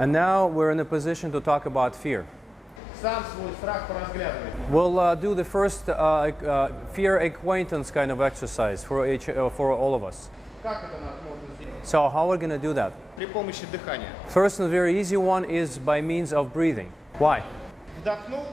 And now we're in a position to talk about fear. Сам свой страх поразглядывайте. We'll do the first fear acquaintance kind of exercise for all of us. Как это можно сделать? So how are we going to do that? При помощи дыхания. First and very easy one is by means of breathing. Why? Вдохнул,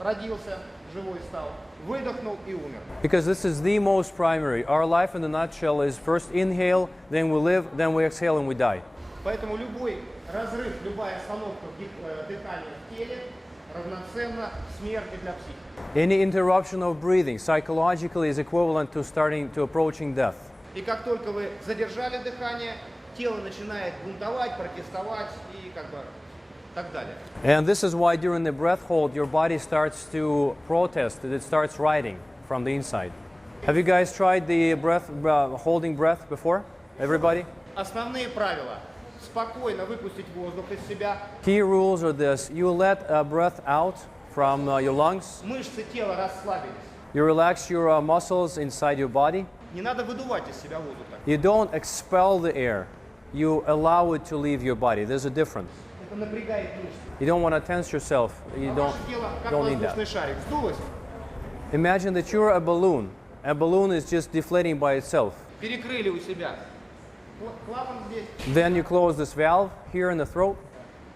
родился, живой стал. Выдохнул и умер. Because this is the most primary. Our life in a nutshell is first inhale, then we live, then we exhale and we die. Поэтому любой разрыв, любая остановка дыхания в теле равноценна смерти для психики. Any interruption of breathing psychologically is equivalent to starting to approaching death. И как только вы задержали дыхание, тело начинает бунтовать, протестовать и так далее. And this is why during the breath hold, your body starts to protest, it starts writing from the inside. Have you guys tried the holding breath before? Everybody? Основные правила. Спокойно выпустить воздух из себя. Key rules are this. You let breath out from your lungs. Мышцы тела расслабились. You relax your muscles inside your body. Не надо выдувать из себя воздух. You don't expel the air. You allow it to leave your body. There's a difference. Это напрягает мышцы. You don't want to tense yourself. You Ваше тело как don't need воздушный that. шарик. Сдулось. Imagine that you're a balloon. A balloon is just deflating by itself. Перекрыли у себя. Клапан здесь. Then you close this valve here in the throat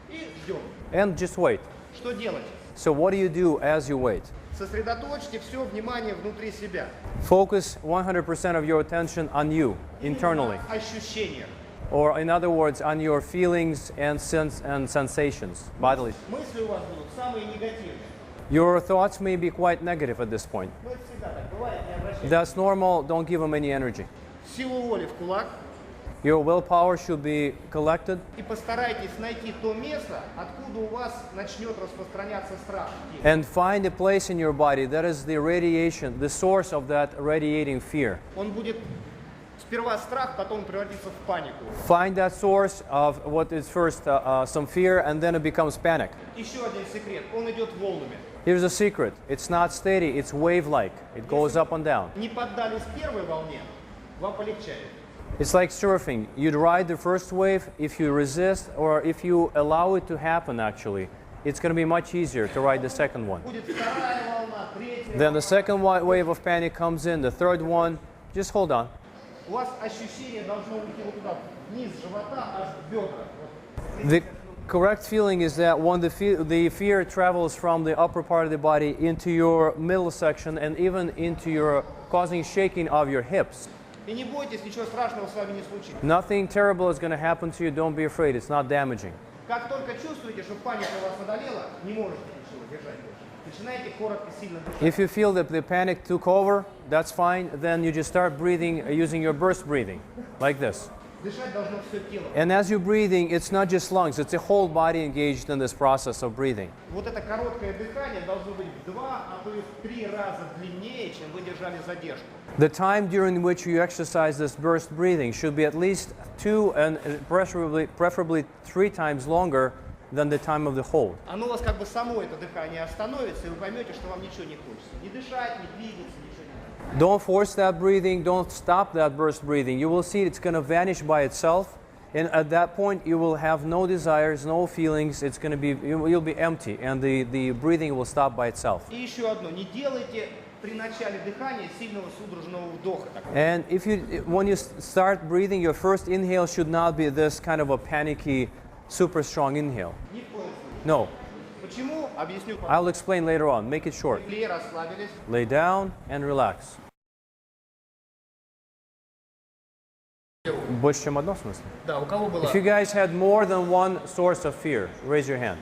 И ждем. and just wait. Что делать? So what do you do as you wait? Сосредоточьте все внимание внутри себя. Focus 100% of your attention on you, internally. На ощущениях. Or in other words, on your feelings and sensations, bodily. Мысли у вас будут самые негативные. Your thoughts may be quite negative at this point. Но это всегда так бывает, не обращайтесь. That's normal, don't give them any energy. Силу воли в кулак. Your willpower should be collected. И постарайтесь найти то место, откуда у вас начнет распространяться страх. And find a place in your body that is the radiation, the source of that radiating fear. Он будет сперва страх, потом превратится в панику. Find that source of what is first some fear and then it becomes panic. Еще один секрет. Он идет волнами. Here's a secret. It's not steady, it's wave-like. It goes up and down. Не поддались первой волне, вам полегчает. It's like surfing. You'd ride the first wave. If you resist or if you allow it to happen, actually, it's going to be much easier to ride the second one. Будет вторая волна, третья. Then the second wave of panic comes in, the third one. Just hold on. У вас ощущение должно уйти вот туда, вниз живота, аж в бедра. The correct feeling is that when the fear travels from the upper part of the body into your middle section and even into your causing shaking of your hips. И не бойтесь, ничего страшного с вами не случится. Nothing terrible is going to happen to you. Don't be afraid. It's not damaging. Как только чувствуете, что паника вас одолела, не можете ничего держать больше. Начинайте коротко, сильно дышать. If you feel that the panic took over, that's fine. Then you just start breathing using your burst breathing, like this. Дышать должно все тело. And as you're breathing, it's not just lungs. It's the whole body engaged in this process of breathing. Вот это короткое дыхание должно быть в 2, а то и в 3 раза длиннее, чем вы держали задержку. The time during which you exercise this burst breathing should be at least 2 and preferably 3 times longer than the time of the hold. Оно у вас как бы само это дыхание остановится, и вы поймете, что вам ничего не хочется. Не дышать, не двигаться, ничего не надо. Don't force that breathing. Don't stop that burst breathing. You will see it's going to vanish by itself. And at that point, you will have no desires, no feelings. It's going to be, you'll be empty, and the breathing will stop by itself. И еще одно. Не делайте при начале дыхания сильного судорожного вдоха. And when you start breathing, your first inhale should not be this kind of a panicky, super strong inhale. Ни в коем случае. No. Почему? Объясню. I'll explain later on. Make it short. Легли, расслабились. Lay down and relax. Больше, чем одно, в смысле? Да, у кого было? If you guys had more than one source of fear, raise your hand.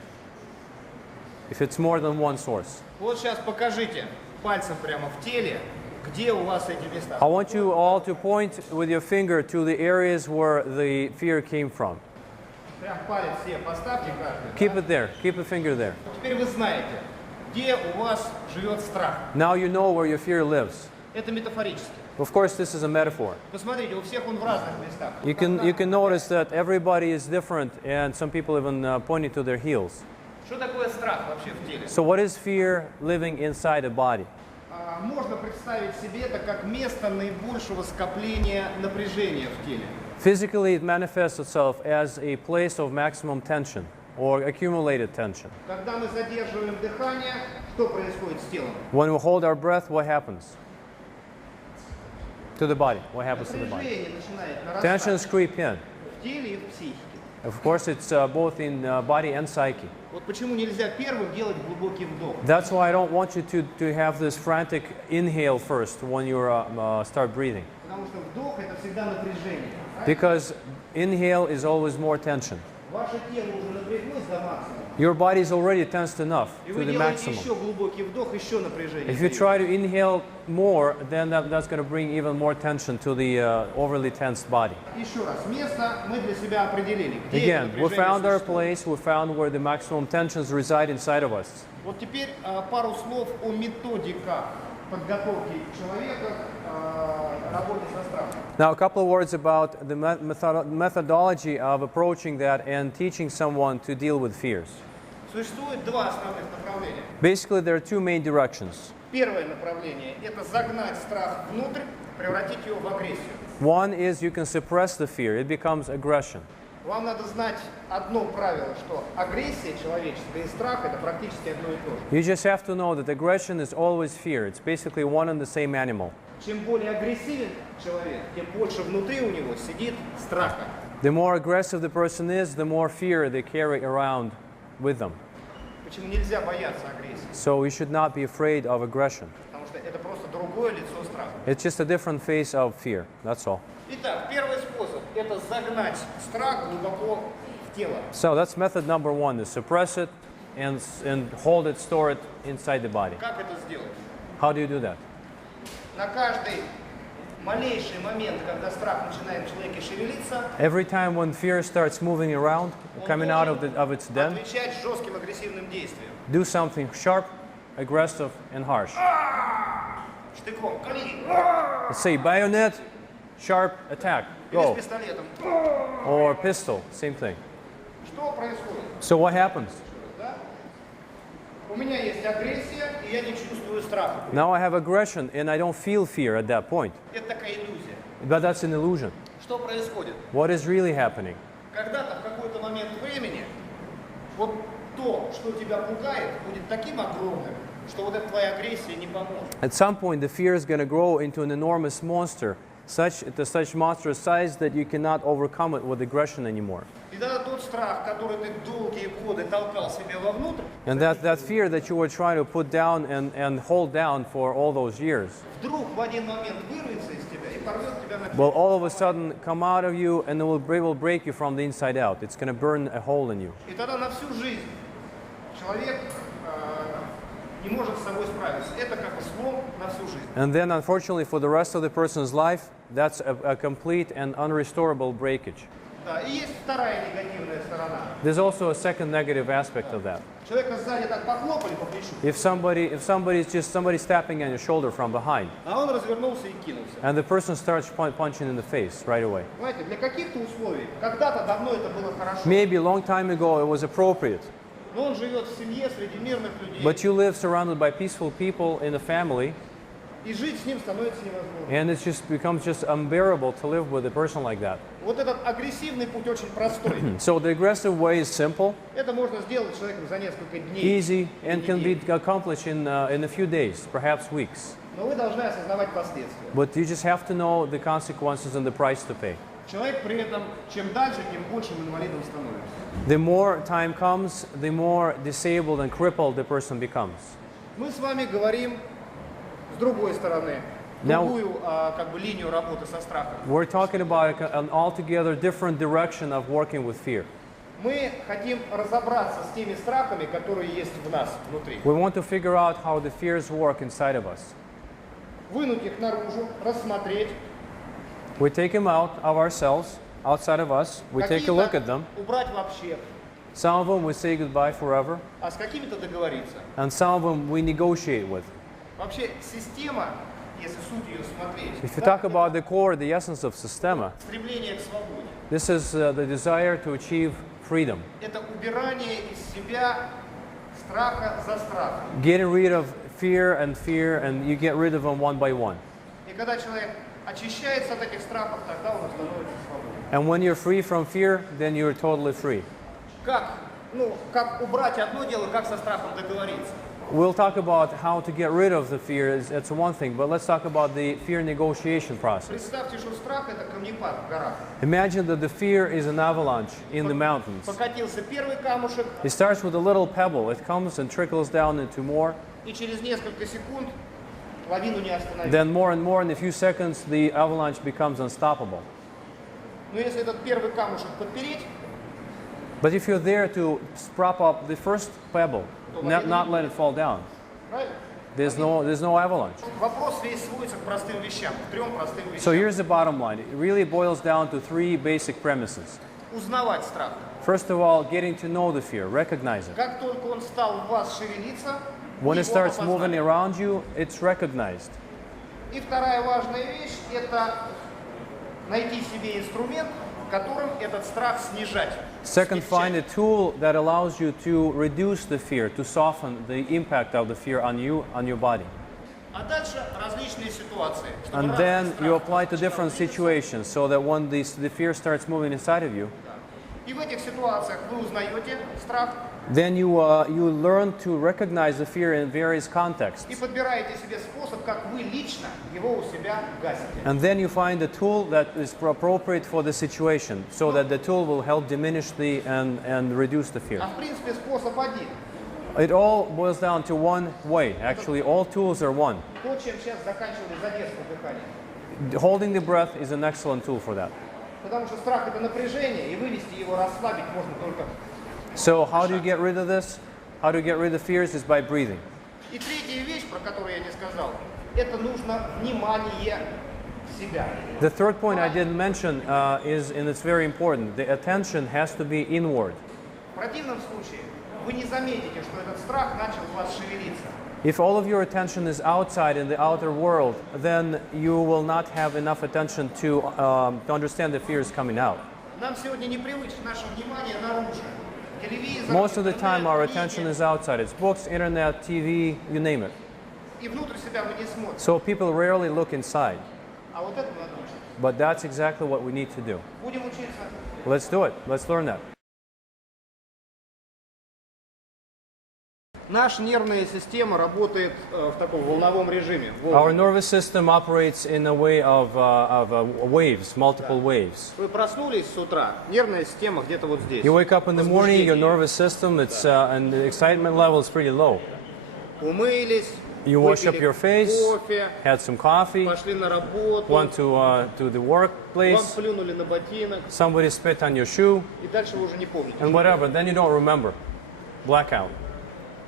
If it's more than one source. Вот сейчас покажите пальцем прямо в теле, где у вас эти места. I want you all to point with your finger to the areas where the fear came from. Прям палец все поставьте каждый. Keep it there. Keep a finger there. Теперь вы знаете, где у вас живет страх. Now you know where your fear lives. Это метафорически. Of course, this is a metaphor. Посмотрите, у всех он в разных местах. You can notice that everybody is different, and some people even pointing to their heels. Что такое страх вообще в теле? So what is fear living inside a body? Можно представить себе это как место наибольшего скопления напряжения в теле. Physically, it manifests itself as a place of maximum tension. or accumulated tension. Когда мы задерживаем дыхание, что происходит с телом? When we hold our breath, what happens to the body? What happens to the body? Напряжение начинает нарастать Tensions creep in. в теле и в психике. Of course, it's both in body and psyche. Вот почему нельзя первым делать глубокий вдох. That's why I don't want you to have this frantic inhale first when you start breathing. Потому что вдох – это всегда напряжение. Because inhale is always more tension. Ваше тело уже напряглось до максимума. Your body is already tensed enough И to вы the делаете maximum. еще глубокий вдох, еще напряжение. If you try to inhale more, then that's going to bring even more tension to the overly tensed body. Еще раз, место мы для себя определили. Где это Again, we found напряжение our существует. place, we found where the maximum tensions reside inside of us. Вот теперь пару слов о методиках подготовки человека к работе со страхом. Now, a couple of words about the methodology of approaching that and teaching someone to deal with fears. Существует два основных направления. Basically, there are two main directions. Первое направление – это загнать страх внутрь, превратить его в агрессию. One is you can suppress the fear, it becomes aggression. Вам надо знать одно правило, что агрессия человеческая и страх – это практически одно и то же. You just have to know that aggression is always fear. It's basically one and the same animal. Чем более агрессивен человек, тем больше внутри у него сидит страха. The more aggressive the person is, the more fear they carry around with them. Почему нельзя бояться агрессии? So we should not be afraid of aggression. Потому что это просто другое лицо страха. It's just a different face of fear. That's all. Итак, первый способ – это загнать страх глубоко в тело. So that's method number one, is suppress it and hold it, store it inside the body. Как это сделать? How do you do that? На каждый малейший момент, когда страх начинает в человеке шевелиться, Every time when fear starts moving around, он coming out должен of its den, отвечать жестким агрессивным действием. do something sharp, aggressive, and harsh. Штыком, коли, Let's say bayonet, sharp attack, или с go. пистолетом. Or pistol, same thing. Что происходит? So what happens? Да? У меня есть агрессия, и я не чувствую страха. Now I have aggression and I don't feel fear at that point. Это такая иллюзия. But that's an illusion. Что происходит? What is really happening? Когда-то в какой-то момент времени вот то, что тебя пугает, будет таким огромным, что вот эта твоя агрессия не поможет. At some point, the fear is going to grow into an enormous monster, such monstrous size that you cannot overcome it with aggression anymore. И тогда тот страх, который ты долгие годы толкал себе вовнутрь, And that fear that you were trying to put down and hold down for all those years вдруг в один момент вырвется из тебя и порвет тебя на will all of a sudden come out of you and it will break you from the inside out. It's going to burn a hole in you. И тогда на всю жизнь человек не может с собой справиться. Это как бы слом на всю жизнь. And then, unfortunately, for the rest of the person's life, that's a complete and unrestorable breakage. Да, и есть вторая негативная сторона. There's also a second negative aspect of that. Человека сзади так похлопали по плечу, If somebody's tapping on your shoulder from behind, а он развернулся и кинулся. and the person starts punching in the face right away. Знаете, для каких-то условий, когда-то давно это было хорошо, Maybe a long time ago it was appropriate, но он живет в семье среди мирных людей, but you live surrounded by peaceful people in a family, и жить с ним становится невозможно. and it becomes just unbearable to live with a person like that. Вот этот агрессивный путь очень простой. So the aggressive way is simple, Это можно сделать человеком за несколько дней. easy, and can be accomplished in a few days, perhaps weeks. Но вы должны осознавать последствия. But you just have to know the consequences and the price to pay. Человек при этом, чем дальше, тем большим инвалидом становится. The more time comes, the more disabled and crippled the person becomes. Мы с вами говорим с другой стороны, Now- другую как бы линию работы со страхом. We're talking about an altogether different direction of working with fear. Мы хотим разобраться с теми страхами, которые есть в нас внутри. We want to figure out how the fears work inside of us. Вынуть их наружу, рассмотреть. We take them out of ourselves, outside of us. We take a look at them. Убрать вообще, Some of them we say goodbye forever, а с какими-то договориться. and some of them we negotiate with. Вообще система, если суть ее смотреть, If you да, talk about the core, the essence of Systema, стремление к свободе. this is the desire to achieve freedom. Это убирание из себя страха за страхом. Getting rid of fear, and you get rid of them one by one. И когда человек очищается от этих страхов, тогда он становится свободным. And when you're free from fear, then you're totally free. Как Ну, как убрать одно дело, как со страхом договориться. We'll talk about how to get rid of the fear. It's one thing, but let's talk about the fear negotiation process. Представьте, что страх это камнепад в горах. Imagine that the fear is an avalanche in the mountains. Покатился первый камушек, It starts with a little pebble. It comes and trickles down into more. и через несколько секунд лавину не остановить. Then more and more, in a few seconds, the avalanche becomes unstoppable. Но если этот первый камушек подпереть, But if you're there to prop up the first pebble, not let it fall down, правильно? there's no avalanche. Вопрос весь сводится к простым вещам, к трем простым So вещам. here's the bottom line. It really boils down to three basic premises. Узнавать страх. First of all, getting to know the fear, recognize it. Как только он стал в вас шевелиться, When it его starts moving опознали. around you, it's recognized. И вторая важная вещь – это найти себе инструмент, которым этот страх снижать. Second, find a смягчать. tool that allows you to reduce the fear, to soften the impact of the fear on you, on your body. А дальше различные ситуации. Чтобы And разный then страх you apply to начинал different двигаться. situations so that when the fear starts moving inside of you, И в этих ситуациях вы узнаете страх then you learn to recognize the fear in various contexts. и подбираете себе способ, как вы лично его у себя гасите. And then you find a tool that is appropriate for the situation so that the tool will help diminish and reduce the fear. А в принципе способ один. It all boils down to one way. Actually, all tools are one. То, чем сейчас заканчивали задержку дыхания. Holding the breath is an excellent tool for that. Потому что страх – это напряжение, и вывести его, расслабить можно только. So how do you get rid of this? How to get rid of fears is by breathing. И третья вещь, про которую я не сказал, это нужно внимание себя. The third point I didn't mention is, and it's very important, the attention has to be inward. В противном случае вы не заметите, что этот страх начал в вас шевелиться. If all of your attention is outside in the outer world, then you will not have enough attention to understand the fears coming out. Нам сегодня непривычно наше внимание наружу. Телевизор, Most of the time our интернет, attention книги. is outside. It's books, internet, TV, you name it. И внутрь себя мы не смотрим. So people rarely look inside. А вот это надо учить. But that's exactly what we need to do. Будем учиться. Let's do it. Let's learn that. Наша нервная система работает в таком волновом режиме. Our nervous system operates in a way of waves, multiple waves. Вы проснулись с утра, нервная система где-то вот здесь. You wake up in the morning, your Возбуждение. nervous system, it's and the excitement level is pretty low. Умылись, You wash up выпили your face, кофе, had some coffee, пошли на работу, went to the вам workplace, плюнули на ботинок, somebody spit on your shoe, и дальше вы уже не помните. and whatever. Then you don't remember. Blackout.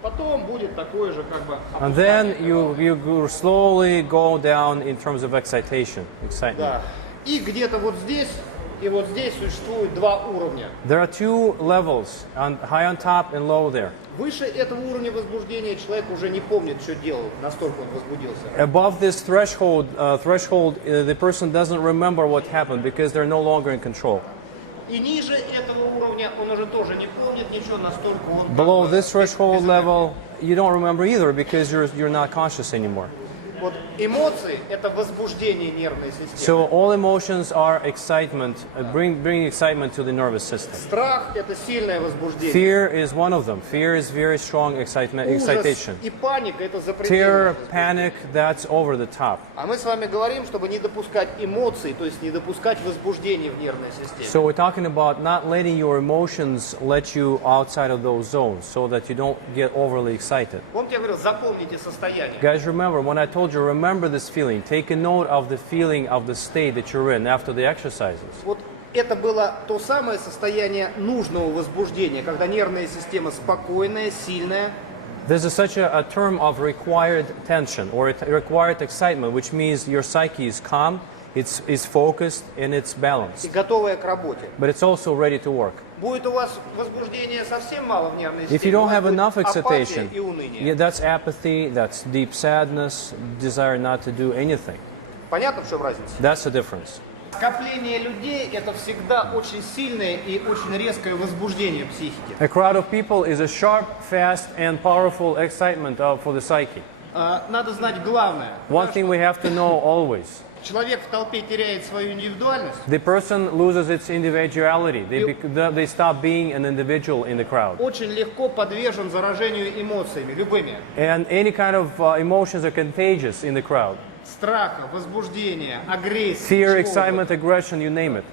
Потом будет такое же как бы And then опускание. you slowly go down in terms of excitement. Да. И где-то вот здесь и вот здесь существует два уровня. There are two levels, high on top and low there. Выше этого уровня возбуждения человек уже не помнит, что делал, настолько он возбудился. Above this threshold, the person doesn't remember what happened because they're no longer in control. И ниже этого уровня он уже тоже не помнит ничего, настолько он... Below как бы this threshold без- level, you don't remember either because you're not conscious anymore. Вот эмоции – это возбуждение нервной системы. So all emotions are excitement, bring excitement to the nervous system. Страх – это сильное возбуждение. Fear is one of them. Fear is very strong excitation. Ужас и паника – это Terror, запредельное. panic, that's over the top. А мы с вами говорим, чтобы не допускать эмоций, то есть не допускать возбуждения в нервной системе. So we're talking about not letting your emotions let you outside of those zones so that you don't get overly excited. Помните, я говорил, запомните состояние. Guys, remember, when I told you, remember this feeling. Take a note of the feeling of the state that you're in after the exercises. Вот это было то самое состояние нужного возбуждения, когда нервная система спокойная, сильная, There's such a term of required tension or required excitement, which means your psyche is calm, it's focused, and it's и balanced. готовая к работе. But it's also ready to work. Будет у вас возбуждения совсем мало в нервной If you системе, у don't вас have будет enough апатия excitation, и уныние. yeah, that's apathy, that's deep sadness, desire not to do anything. Понятно, в чем разница? That's the difference. Скопление людей – это всегда очень сильное и очень резкое возбуждение психики. A crowd of people is a sharp, fast, and powerful excitement for the psyche. Надо знать главное. One thing we have to know always. человек в толпе теряет свою индивидуальность, the person loses its individuality. They stop being an individual in the crowd. очень легко подвержен заражению эмоциями, любыми. And any kind of emotions are contagious in the crowd. Страха, возбуждения, агрессии. Fear, чего excitement, угодно. aggression, you name it.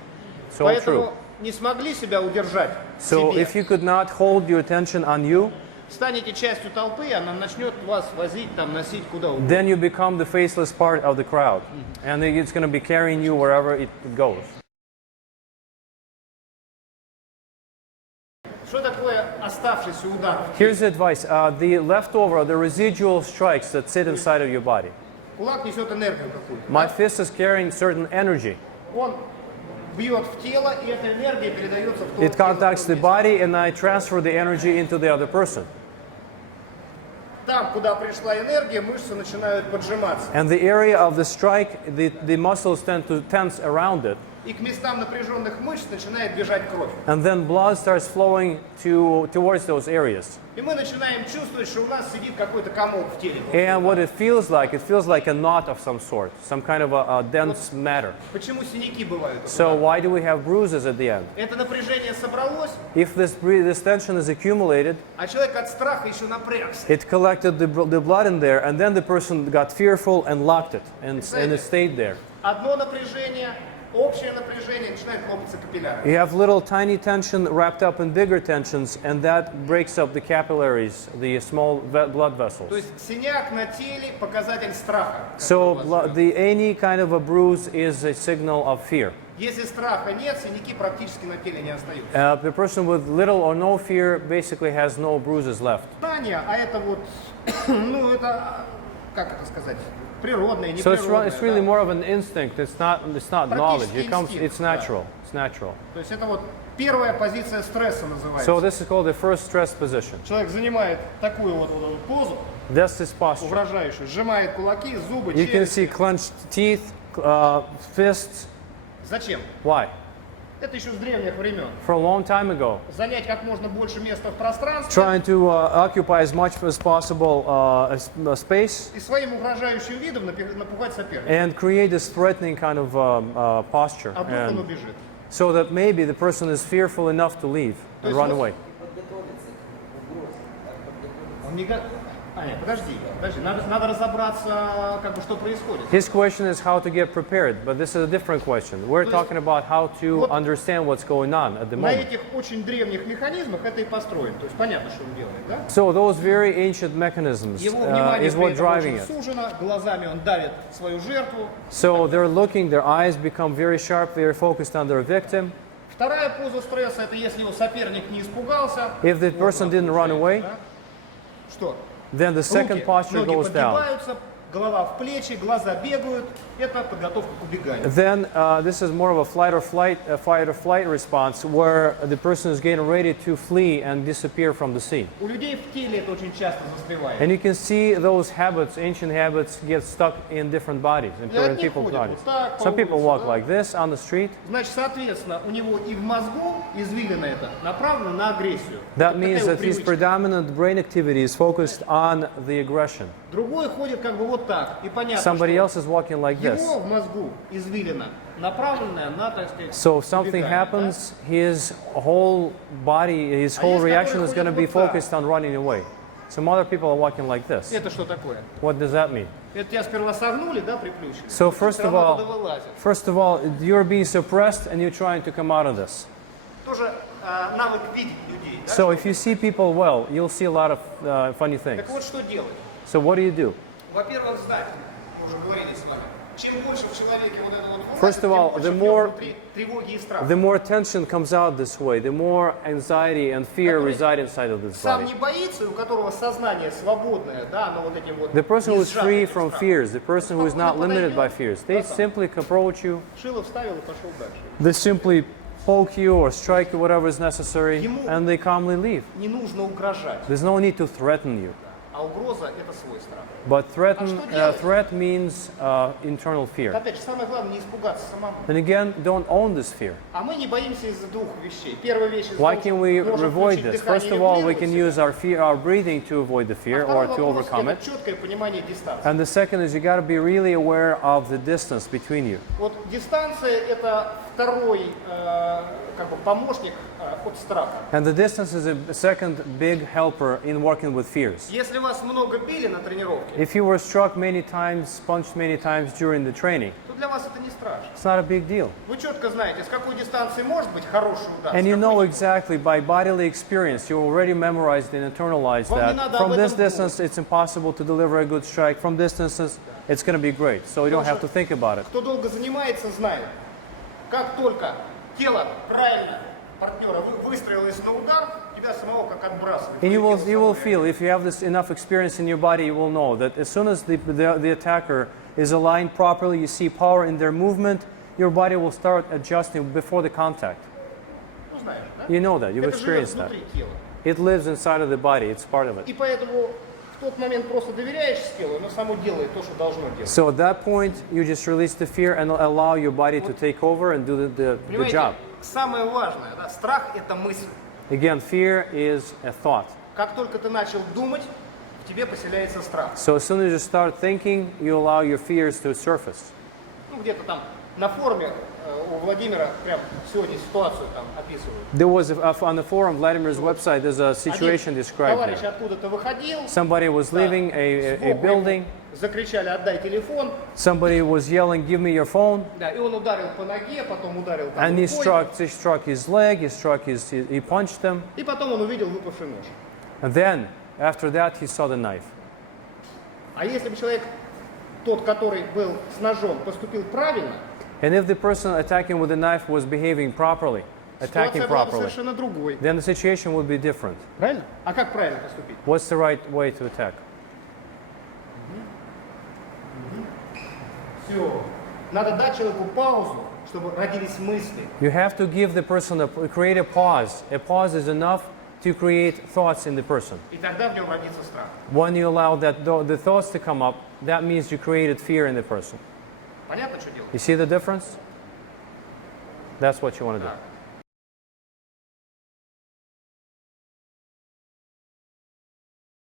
It's all true. Поэтому не смогли себя удержать в So себе. if you could not hold your attention on you, Станете частью толпы, она начнет вас возить, там, носить куда угодно. then you become the faceless part of the crowd. And it's going to be carrying you wherever it goes. Что такое оставшийся удар? Here's the advice. The leftover, the residual strikes that sit inside of your body. Кулак несет энергию какую-то. My fist is carrying certain energy. Он бьет в тело, и эта энергия передается в то It contacts the тело. body, and I transfer the energy into the other person. Там, куда пришла энергия, мышцы начинают поджиматься. And the area of the strike, the muscles tend to tense around it. И к местам напряженных мышц начинает бежать кровь. And then blood starts flowing towards those areas. И мы начинаем чувствовать, что у нас сидит какой-то комок в теле. And what it feels like a knot of some sort, some kind of a dense matter. Почему синяки бывают? So why do we have bruises at the end? Это напряжение собралось, If this tension is accumulated, а человек от страха еще напрягся. it collected the blood in there, and then the person got fearful and locked it, and it stayed there. Одно напряжение, общее напряжение, начинает лопаться капилляры. You have little tiny tension wrapped up in bigger tensions, and that breaks up the capillaries, the small blood То vessels. есть синяк на теле показатель страха. So any kind of a bruise is a signal of fear. Если страха нет, синяки практически на теле не остаются. The person with little or no fear basically has no bruises left. Знание, а это вот, ну это, как это сказать, природное, So неприродное. it's really да. more of an instinct. It's not knowledge. Практически It's инстинкт, да. natural. It's natural. То есть это вот первая позиция стресса называется. So this is called the first stress position. Человек занимает такую вот позу, That's his posture. угрожающую, сжимает кулаки, зубы, You can челюсть. see clenched teeth, fists. Зачем? Why? Это еще с древних времен. For a long time ago, Занять как можно больше места в пространстве trying to occupy as much as possible space и своим угрожающим видом напугать соперника. and create this threatening kind of posture. А вдруг он And убежит. so that maybe the person is fearful enough to leave and run away. Он не го- нет, подожди, надо разобраться, как бы, что происходит. His question is how to get prepared, but this is a different question. We're talking about how to Вот understand what's going on at the На moment. этих очень древних механизмах это и построено. То есть понятно, что он делает, да? So those very ancient mechanisms Его внимание is при what этом driving очень it. сужено, глазами он давит свою жертву. So they're looking, their eyes become very sharp, very focused on their victim. Вторая поза стресса — это если его соперник не испугался. If the person didn't run away, да? Что? then the second Руки, posture ноги goes down. подгибаются, голова в плечи, глаза бегают. Это подготовка к убеганию. Then this is more of a fight or flight response where the person is getting ready to flee and disappear from the scene. У людей в теле это очень часто застревает. And you can see those habits, ancient habits, get stuck in different bodies, in Yeah, people's ходят bodies. вот так по Some people улице, walk да. like this on the street. Значит, соответственно, у него и в мозгу извилина это направлена на агрессию. That Это means такая that his привычка. predominant brain activity is focused on the aggression. Другой ходит как бы вот так. И понятно, Somebody что else is walking like this. его в мозгу извилина направленная на, так сказать, So if something убегание, happens, his whole body, his whole есть, reaction которые is going to be ходят вот так. focused on running away. Some other people are walking like да? this. Это что такое? What does that mean? Это тебя сперва согнули, да, приплющили? So Всё равно оттуда вылазит. first of all, you're being suppressed and you're trying to come out of this. Тоже навык видеть людей. Да? So if you see people well, you'll see a lot of funny things. Так вот, что делать? So what do? Во-первых, знать, мы уже говорили с вами, чем больше в человеке вот это вот вылазит, First of all, тем the больше в more- нем внутри тревоги и страха. The more tension comes out this way, the more anxiety and fear reside inside of this Сам body. не боится, и у которого сознание свободное, да, оно вот этим вот The person who is не free сжатым from страхом. fears, the person who is not limited by fears, they simply approach you, Шило вставил и пошел дальше. they simply poke you or strike you, whatever is necessary, and they calmly leave. Не нужно угрожать. There's no need to threaten you. А а угроза – это свой страх. But А что делать? threat means internal fear. Опять же, самое главное не испугаться самому. And again, don't own this fear. А мы не боимся из-за двух вещей. Первая вещь из-за Why того, can что we можем avoid включить this? дыхание First и of all, we регулировать can себя. use our breathing to avoid the fear А or второй to вопрос – overcome it. это четкое понимание дистанции. And the second is you got to be really aware of the distance between you. Вот дистанция – это второй как бы помощник от страха. And the distance is a second big helper in working with fears. Если вас много били на тренировке, If you were struck many times, punched many times during the training, то для вас это не страшно. it's not a big deal. Вы четко знаете, с какой дистанции может быть хороший удар. And с you know какой exactly by bodily experience, you already memorized and internalized Вам не that надо from об this этом distance it's impossible to deliver a good strike. From this distance it's going to be great. So you don't have to think about it. Кто долго занимается, знает, как только тело правильно партнера выстроилось на удар, тебя самого как отбрасывает. And you will feel, if you have this enough experience in your body, you will know that as soon as the attacker is aligned properly, you see power in their movement, your body will start adjusting before the contact. Ну, знаешь, да? You know that, you've Это живет experienced that. внутри тела. It lives inside of the body, it's part of it. И поэтому в тот момент просто доверяешь телу, оно само делает то, что должно делать. So at that point, you just release the fear and allow your body to take over and do the Понимаете, job. самое важное, да, страх – это мысль. Again, fear is a thought. Как только ты начал думать, в тебе поселяется страх. So as soon as you start thinking, you allow your fears to surface. Ну, где-то там на форуме у Владимира прям сегодня ситуацию там описывают. There was, on the forum, Vladimir's website, there's a situation Один described товарищ there. откуда-то выходил, Somebody was leaving a сбоку building, ему закричали «отдай телефон», somebody was yelling, give me your phone, да, и он ударил по ноге, потом ударил там and he рукой, struck his leg, he punched him, и потом он увидел выпавший нож. and then, after that, he saw the knife. А если бы человек, тот, который был с ножом, поступил правильно, And if the person attacking with the knife was behaving properly, attacking ситуация была бы properly, совершенно другой. then the situation would be different. Правильно? А как правильно поступить? What's the right way to attack? Все. Надо дать человеку паузу, чтобы родились мысли. You have to give the person create a pause. A pause is enough to create thoughts in the person. И тогда в нем родится страх. When you allow the thoughts to come up, that means you created fear in the person. Понятно, что делать? You see the difference? That's what you want to do. Так.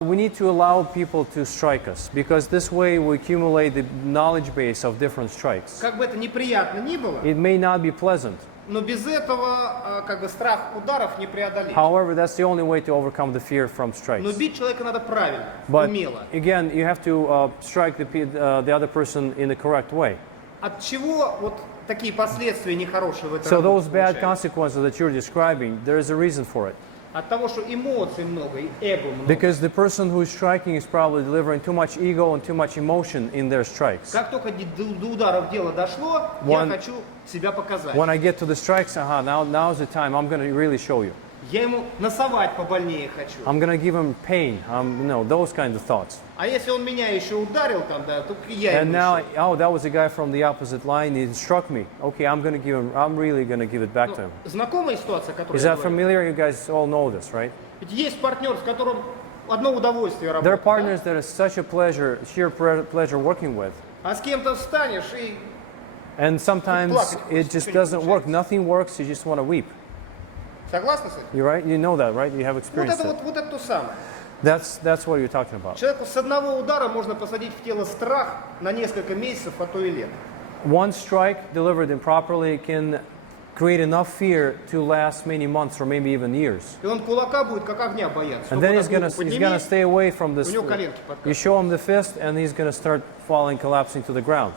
We need to allow people to strike us because this way we accumulate the knowledge base of different strikes. Как бы это неприятно ни было, It may not be pleasant. но без этого как бы страх ударов не преодолеть. However, that's the only way to overcome the fear from Но strikes. бить человека надо правильно, But умело. again, you have to strike the other person in the correct way. От чего вот такие последствия нехорошие в этой So работе those bad получаются? consequences that you're describing, there is a reason for it. От того, что эмоций много и эго много. Because the person who is striking is probably delivering too much ego and too much emotion in their strikes. Как только до ударов дело дошло, я One- хочу себя показать. When I get to the strikes, now's the time, I'm going to really show you. Я ему насовать побольнее хочу. I'm going to give him pain, those kinds of thoughts. А если он меня еще ударил там, да, то я And ему now, еще. oh, that was a guy from the opposite line, he struck me. Okay, I'm really going to give it back to him. Знакомая ситуация, которую Is я that говорю? familiar? You guys all know this, right? Ведь есть партнер, с которым одно удовольствие There are работать. partners that is such a pleasure, sheer pleasure working with. Да? А с кем-то встанешь и And sometimes it just doesn't work. Nothing works, you just want to weep. согласны с этим? You're right? You know that, right? You have Вот experienced это it. вот это то самое. That's what you're talking about. Человеку с одного удара можно посадить в тело страх на несколько месяцев, а то и лет. One strike delivered improperly can create enough fear to last many months or maybe even years. И он кулака будет как огня бояться. And Только then вот так руку he's gonna подними, stay away from у this. него коленки You подкатывают. show him the fist and he's gonna start falling, collapsing to the ground.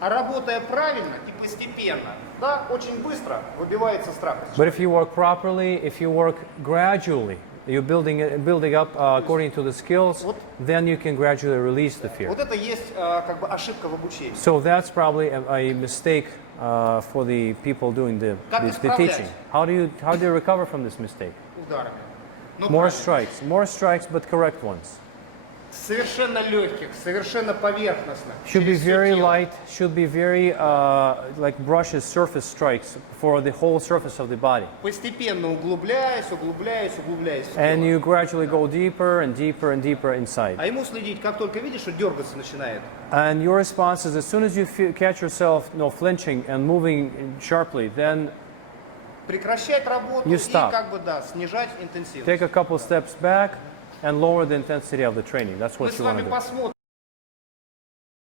А работая правильно и постепенно, да, очень быстро выбивается страх. But if you work properly, if you work gradually, you're building up according to the skills, then you can gradually release the fear. Вот это есть как бы ошибка в обучении. So that's probably a mistake for the people doing the teaching. How do you recover from this mistake? Ударами. Но More правильно. strikes, but correct ones. совершенно легких, совершенно поверхностных. Should be через всё very тело. light, should be very like brushes surface strikes for the whole surface of the body. Постепенно углубляясь, углубляясь, углубляясь в And тело. you gradually go deeper and deeper and deeper inside. А ему следить, как только видишь, что дергаться начинает. And your response is as soon as you catch yourself flinching and moving sharply, then Прекращать работу You и stop. как бы, да, снижать интенсивность. take a couple steps back and lower the intensity of the training. That's Мы what с you want вами to do. посмотрим.